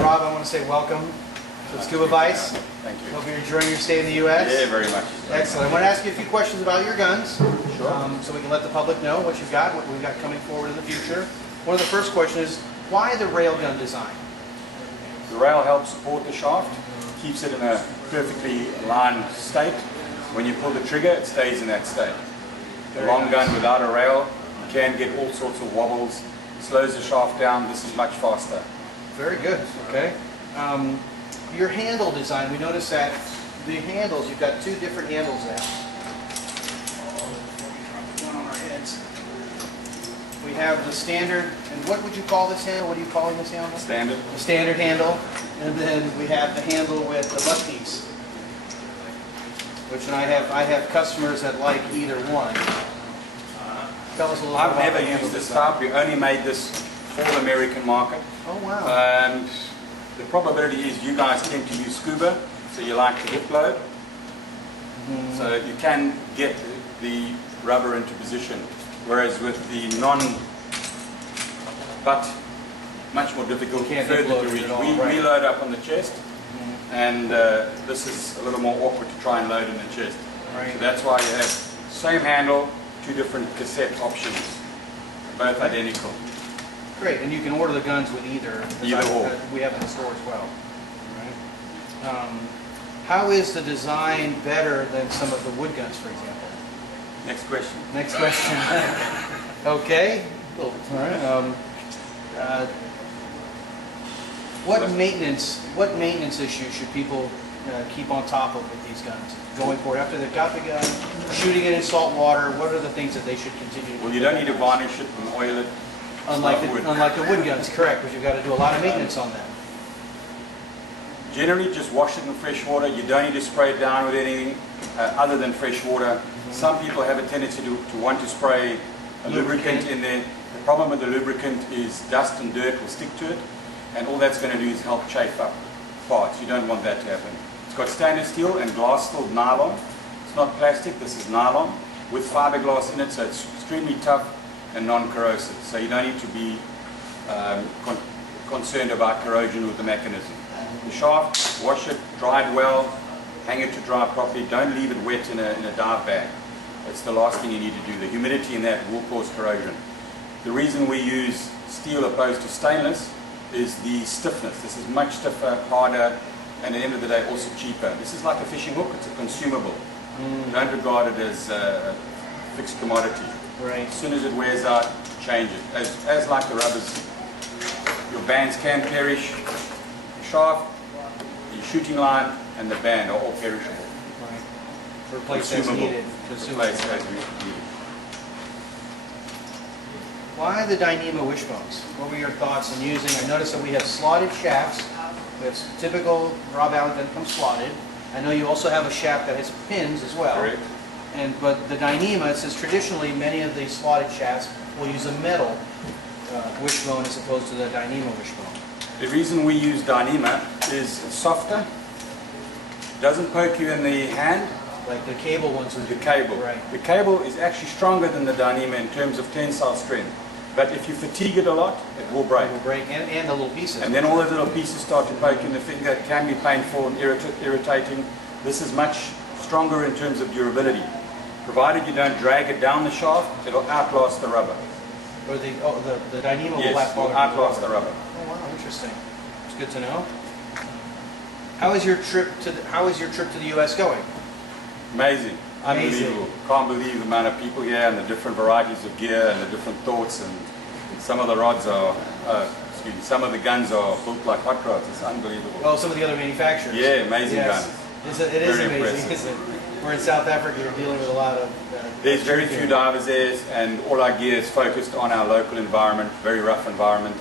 Rob, I want to say welcome to Scubavice. Thank you. Hope you're enjoying your stay in the U.S. Yeah, very much. Excellent. I want to ask you a few questions about your guns, Sure. so we can let the public know what you've got, what we've got coming forward in the future. One of the first questions is, why the railgun design? The rail helps support the shaft, keeps it in a perfectly aligned state. When you pull the trigger, it stays in that state. The long gun without a rail, you can get all sorts of wobbles, slows the shaft down. This is much faster. Very good. Okay. Your handle design, we noticed that the handles, you've got two different handles there. One on our heads. We have the standard, and what would you call this handle? What are you calling this handle? Standard. The standard handle. And then we have the handle with the butt piece, which I have customers that like either one. Tell us a little bit I've about never the handle used this design. type. We only made this for the American market. Oh wow. And the probability is you guys tend to use scuba, so you like to hip load. So you can get the rubber into position, whereas with the non-butt, much more difficult, Can't further hip load to it reach. at all, We right. load up on the chest, and this is a little more awkward to try and load in the chest. Right. So that's why you have same handle, two different cassette options, both identical. Great, and you can order the guns with either. Either or. We have in the store as well. Right. How is the design better than some of the wood guns, for example? Next question. Next question. Okay. All right. What maintenance issues should people keep on top of with these guns going forward after they've got the gun, shooting it in salt water? What are the things that they should continue to Well, do? you don't need to varnish it and oil it. Unlike wood. the wood guns, correct? Because you've got to do a lot of maintenance on them. Generally, just wash it in fresh water. You don't need to spray it down with anything other than fresh water. Some people have a tendency to want to spray a lubricant in there. The problem with the lubricant is dust and dirt will stick to it, and all that's going to do is help chafe up parts. You don't want that to happen. It's got stainless steel and glass-filled nylon. It's not plastic, this is nylon with fiberglass in it, so it's extremely tough and non-corrosive. So you don't need to be concerned about corrosion with the mechanism. The shaft, wash it, dry it well, hang it to dry properly. Don't leave it wet in a dive bag. That's the last thing you need to do. The humidity in that will cause corrosion. The reason we use steel opposed to stainless is the stiffness. This is much stiffer, harder, and at the end of the day also cheaper. This is like a fishing hook, it's a consumable. Don't regard it as a fixed commodity. Right. As soon as it wears out, change it. As like the rubbers, your bands can perish. The shaft, the shooting line, and the band are all perishable. Right. Replace as Consumable. needed. Replace as needed. Why the Dyneema wishbones? What were your thoughts on using? I noticed that we have slotted shafts. That's typical Rob Allen gun comes slotted. I know you also have a shaft that has pins as well. Correct. But the Dyneema, it says traditionally many of the slotted shafts will use a metal wishbone as opposed to the Dyneema wishbone. The reason we use Dyneema is it's softer, doesn't poke you in the hand. Like the cable ones would The do. cable. Right. The cable is actually stronger than the Dyneema in terms of tensile strength. But if you fatigue it a lot, it will break. It will break, and the little pieces. And then all the little pieces start to poke in the finger. It can be painful and irritating. This is much stronger in terms of durability. Provided you don't drag it down the shaft, it'll outlast the rubber. Or the Dyneema will Yes, last will longer than outlast the rubber. Oh wow, interesting. It's good to know. How is your trip to the U.S. going? Amazing. Amazing. Unbelievable. Can't believe the amount of people here and the different varieties of gear and the different thoughts, and some of the rods are, some of the guns are built like hot rods. It's unbelievable. Oh, some of the other manufacturers. Yeah, amazing Yes. guns. It is Very amazing, impressive. isn't it? We're in South Africa, you're dealing with a lot of... There's very few divers there, and all our gear is focused on our local environment, very rough environment,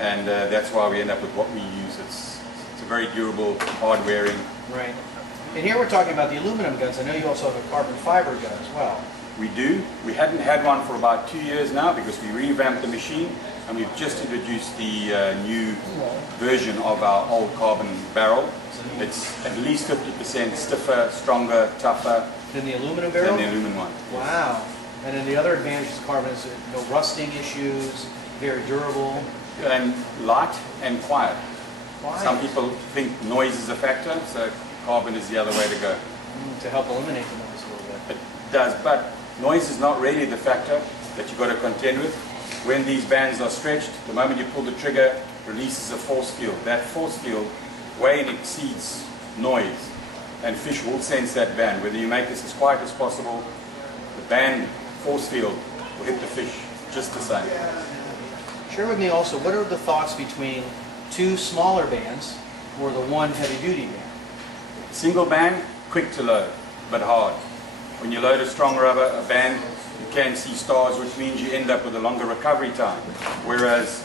and that's why we end up with what we use. It's a very durable, hard-wearing. Right. And here we're talking about the aluminum guns. I know you also have a carbon fiber gun as well. We do. We hadn't had one for about 2 years now because we revamped the machine, and we've just introduced the new version of our old carbon barrel. It's at least 50% stiffer, stronger, tougher Than the aluminum barrel? than the aluminum one. Wow. And then the other advantage of carbon is no rusting issues, very durable. And light and quiet. Quiet. Some people think noise is a factor, so carbon is the other way to go. To help eliminate the noise a little bit. It does, but noise is not really the factor that you've got to contend with. When these bands are stretched, the moment you pull the trigger, releases a force field. That force field way exceeds noise, and fish will sense that band. Whether you make this as quiet as possible, the band force field will hit the fish just the same. Share with me also, what are the thoughts between two smaller bands or the one heavy-duty band? Single band, quick to load, but hard. When you load a strong rubber, a band, you can see stars, which means you end up with a longer recovery time. Whereas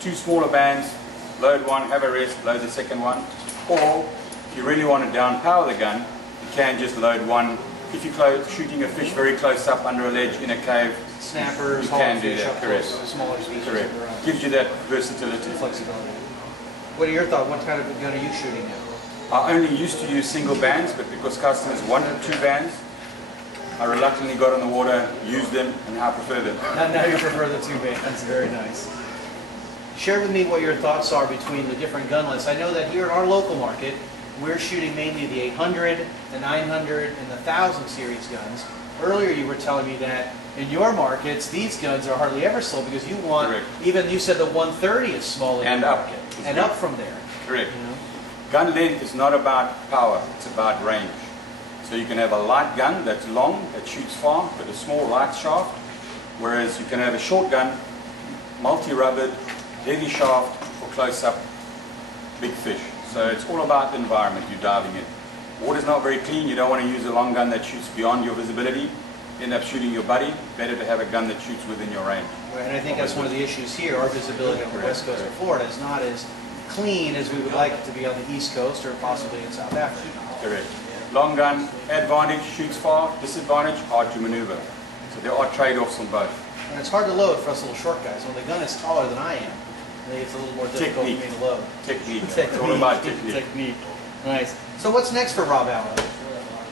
two smaller bands, load one, have a rest, load the second one. Or if you really want to downpower the gun, you can just load one. If you're shooting a fish very close up under a ledge in a cave, Snappers, you can do hogfish, that, up correct. close, smaller species. Correct. That are, Gives you that versatility. flexibility. What are your thoughts? What kind of gun are you shooting now? I only used to use single bands, but because customers wanted two bands, I reluctantly got on the water, used them, and now prefer them. Now you prefer the two bands. Very nice. Share with me what your thoughts are between the different gun lists. I know that here in our local market, we're shooting mainly the 800, the 900, and the 1000 series guns. Earlier you were telling me that in your markets, these guns are hardly ever sold because you want, Correct. even you said the 130 is small in And your up. market. And up from there. Correct. You know? Gun length is not about power, it's about range. So you can have a light gun that's long, that shoots far, with a small light shaft, whereas you can have a short gun, multi-rubbered, heavy shaft for close-up big fish. So it's all about the environment you're diving in. Water's not very clean, you don't want to use a long gun that shoots beyond your visibility, end up shooting your buddy. Better to have a gun that shoots within your range. And I think that's one of the issues here. Our visibility on the west coast of Florida is not as clean as we would like it to be on the east coast or possibly in South Africa. Correct. Long gun, advantage, shoots far, disadvantage, hard to maneuver. So there are trade-offs on both. And it's hard to load for us little short guys. When the gun is taller than I am, I think it's a little more difficult for me to load. Technique. It's all about technique. Technique. Nice. So what's next for Rob Allen?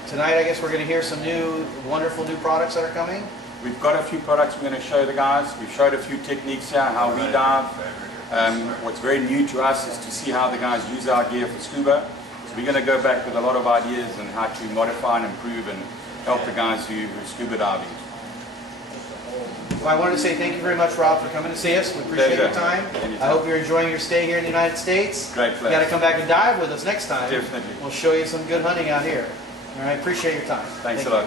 Tonight I guess we're going to hear some new, wonderful new products that are coming. We've got a few products we're going to show the guys. We've showed a few techniques here, how we dive. What's very new to us is to see how the guys use our gear for scuba. So we're going to go back with a lot of ideas on how to modify and improve and help the guys who are scuba diving. Well, I wanted to say thank you very much, Rob, for coming to see us. We appreciate your time. Anytime. I hope you're enjoying your stay here in the United States. Great You pleasure. got to come back and dive with us next time. Definitely. We'll show you some good hunting out here. All right, appreciate your time. Thanks Thank a you. lot.